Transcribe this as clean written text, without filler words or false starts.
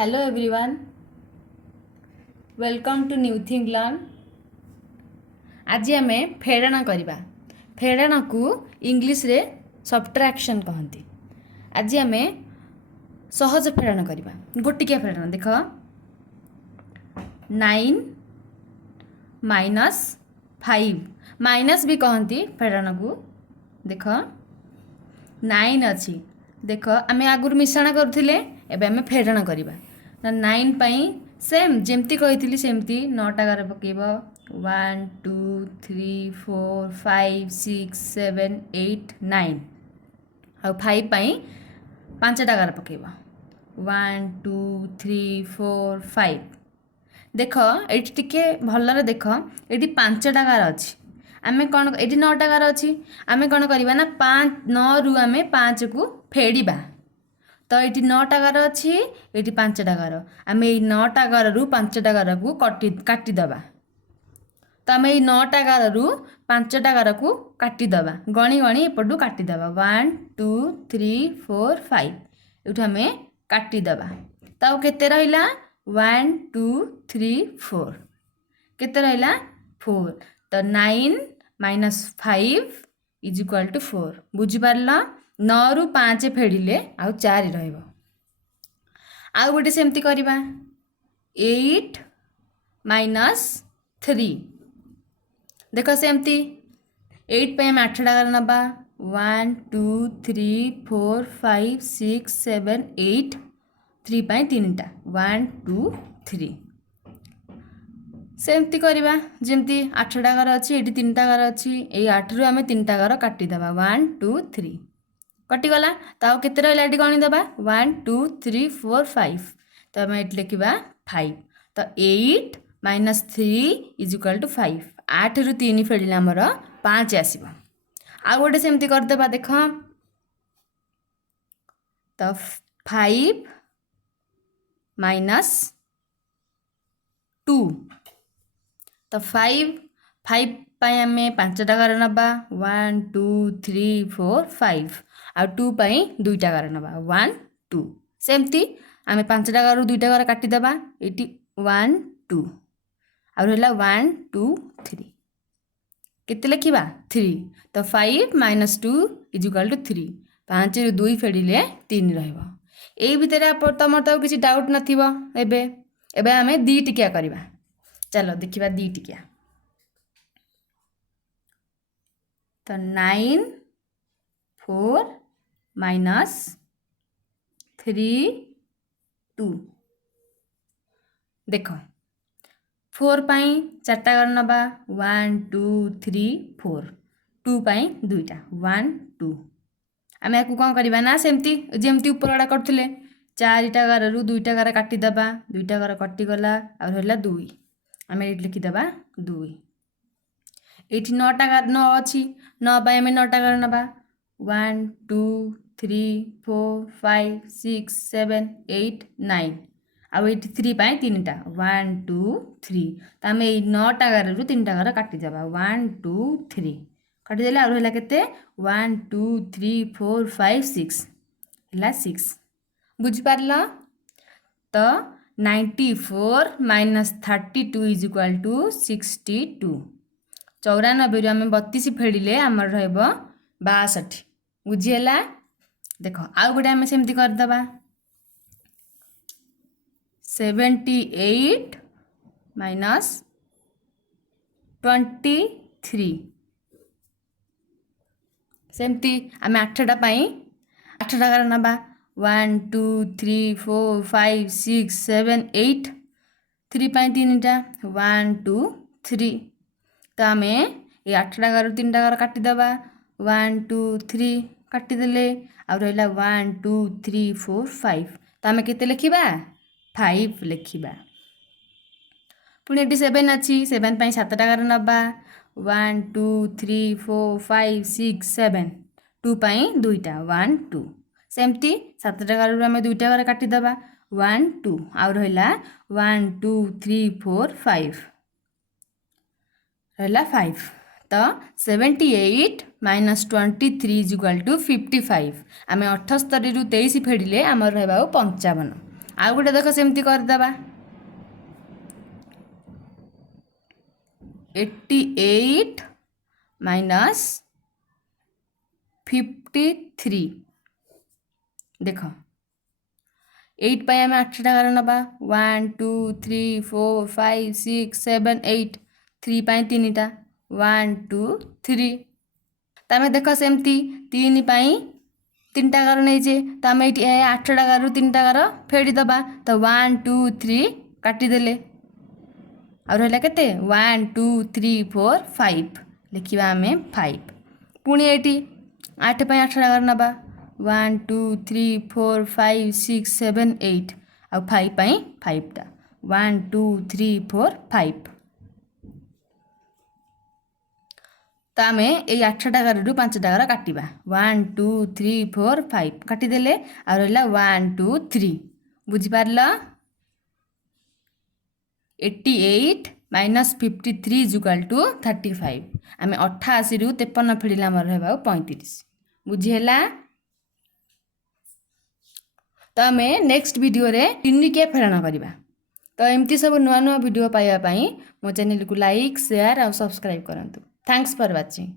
Hello everyone, welcome to New Thing Learn. आज आम फेड़ाण करवा फेड़ाण को इंग्लीश रे सब्ट्रैक्शन कहती। आज आम सहज फेड़ाण करवा गोटिकिया फेड़ाण देख 9 -5 माइनस भी कहती फेड़ाण को देख 9 अच्छी देख आम आगुरी मिश्रण करुले एबे आम फेड़ाण करवा 9 पाई सेम जमती कही सेमती 9टा गार पकेब 1 2 3 4 5 6 7 8 9 आ 5 पाई 5टा गार पकेब 1 2 3 4 5 देख ये टिके भलरे देख ये 5टा गार अच्छी आम कौन ये 9टा गार अच्छी आम कौन करवा ना 9 रु आम 5 को फेड़ा तो ये 9टा गार अच्छी ये 5टा गार आम ये 9टा गार रु 5टा गार को काटिदेबा तो आम ये 9टा गार रु 5टा गार को काटिदेबा गणी गणी एपटू काटिदेबा 1 2 3 4 5 ये आम काटिदेबा तो केते रहिला 1 2 3 4 केते रहिला 4 तो 9 - 5 = 4 बुझी पारला 9 रु 5 फेड़िले आउ 4 रहिबो आउ गोटे सेमती करबा 8 - 3 देखो सेमती 8 पे हम 8टा गार नबा 1 2 3 4 5 6 7 8 3 पाई 3टा 1 2 3 सेमती करवा जमती 8टा गार अच्छी ये 3टा गार अच्छी ये 8 रु आम 3टा गार काटिदेबा 1 2 3 कटिगला तो केते रहा ये गणिदेबा 1 2 3 4 5 तो आम ये लिखा 5 तो 8 - 3 = 5 8 रु 3 फेड़िले आमर 5 आसब आ गोटे सेमती करदेबा देख तो 5 - 2 तो 5 पाई आम 5टा गार नबा 1 2 3 4 5 आ 2 पाई 2टा गार नबा 1 2 सेमती आम 5टा गार 2टा गार काटिदेबा ये 1 2 आ रहा 1 2 3 केते लिखा 3 तो 5 - 2 = 3 5 रु 2 फेड़िले 3 रहिबो एई भितर तुम तो किसी डाउट नथिबो एबे एबे आम 2 टिकिया करवा चलो देखिबा 2 टिकिया तो 9 4 - 3 2 देख 4 पाई 4टा गार नबा 1 2 3 4 2 पाई 2टा 1 2 आम या कौन करवा ना सेमती जमती उपरटा करते 4टा गार रु 2टा गार काटिदेबा 2टा गार कटिगला आ रहा 2 आम ये लिखिदेबा 2 ये 9टा गार 9 अच्छी 9 पाई आम 9टा गार नबा 1 2 3 4 5 6 7 8 9 आ 3 पाई 3टा 1 2 3 तो आम ये 9टा गार रु 3टा गार काटिदेबा 1 2 3 काटिदेले आ रहा केते 1 2 3 4 5 6 है 6 बुझिपार तो 94 - 32 = 62 94 रु आम 32 फेड़िले आमर रहिबो 62 बुझीला देख आउ गोटे आम सेमती करदेबा 78 - 23 सेमती आम 8टा पाई 8टा गार नबा 1 2 3 4 5 6 7 8 3 पाई 3टा 1 2 3 तो आम ये 8टा गार 3टा गार काटिदेबा 1 2 3 काटिदेले आ रहा 1 2 3 4 5 तो आम केते लिखा 5 लिखा पुणी ये 7 अच्छी 7 पाई 7टा गार नबा 1 2 3 4 5 6 7 2 पाई 2टा 1 2 सेमती 7टा गार आम 2टा गार काटिदेबा 1 2 आ रहा 1 2 3 4 5 रहा 5 तो 78 - 23 = 55 आम 78 रु 23 फेड़िले आम रहा 55 आउ गोटे देख सेमती करदेबा 88 माइनस 53 देख 8 पाई आम 8टा गार नबा 1 2 3 4 5 6 7 8 3 पाई 3टा 1 2 3 तमें देख सेमती 3 पाई 3टा गार नहीं तो आम ये 8टा गार 3टा गार फेड़ी दबा तो 1 2 3 काटिदेले आ रहा के 1 2 3 4 5 लिखा आम 5 पुणी ये 8 पाई 8टा गार नबा 1 2 3 4 5 6 7 8 आ 5 पाई 5टा 1 2 3 4 5 तो आम ये 8टा गार 5टा गार काटिबा 1 2 3 4 5 काटिदेले आ रहा 1 2 3 बुझिपारल 88 माइनस 53 इजुकाल टू 35 आम 88 रु 53 फेड़िले आम रहा 35 बुझीला। तो आम नेक्स्ट वीडियो रे टिनिकिया फेड़ाण करवा। तो एमती सब नुआ नुआ वीडियो पाइबा मो चैनल को लाइक शेयर और सब्सक्राइब करंतु। Thanks for watching.